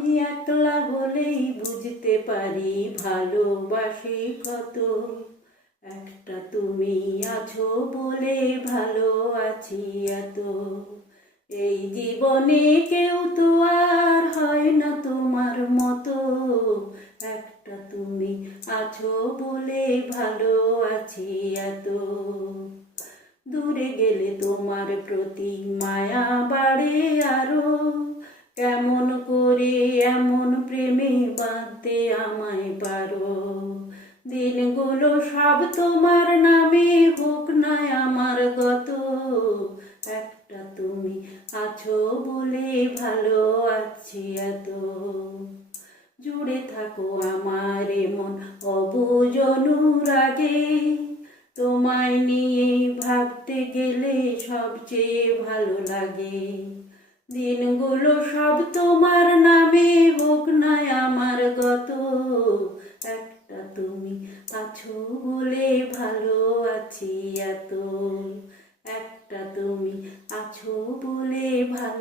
আমি একলা হলেই বুঝতে পারি ভালোবাসি কত। একটা তুমি আছো বলে ভালো আছি এত। এই জীবনে কেউ তো আর হয় না তোমার মতো। একটা তুমি আছো বলে ভালো আছি এত। দূরে গেলে তোমার প্রতি মায়া বাড়ে আরো। কেমন করে এমন প্রেমে বাঁধতে আমায় পারো। দিনগুলো সব তোমার নামে হোক না আমার গত। একটা তুমি আছো বলে ভালো আছি এত। জুড়ে থাকো আমার মন অবুঝ অনুরাগে। তোমায় নিয়ে ভাবতে গেলে সবচেয়ে ভালো লাগে। দিনগুলো সব তোমার নামে হোক না আমার গত। একটা তুমি আছো বলে ভালো আছি এত। একটা তুমি আছো বলে ভালো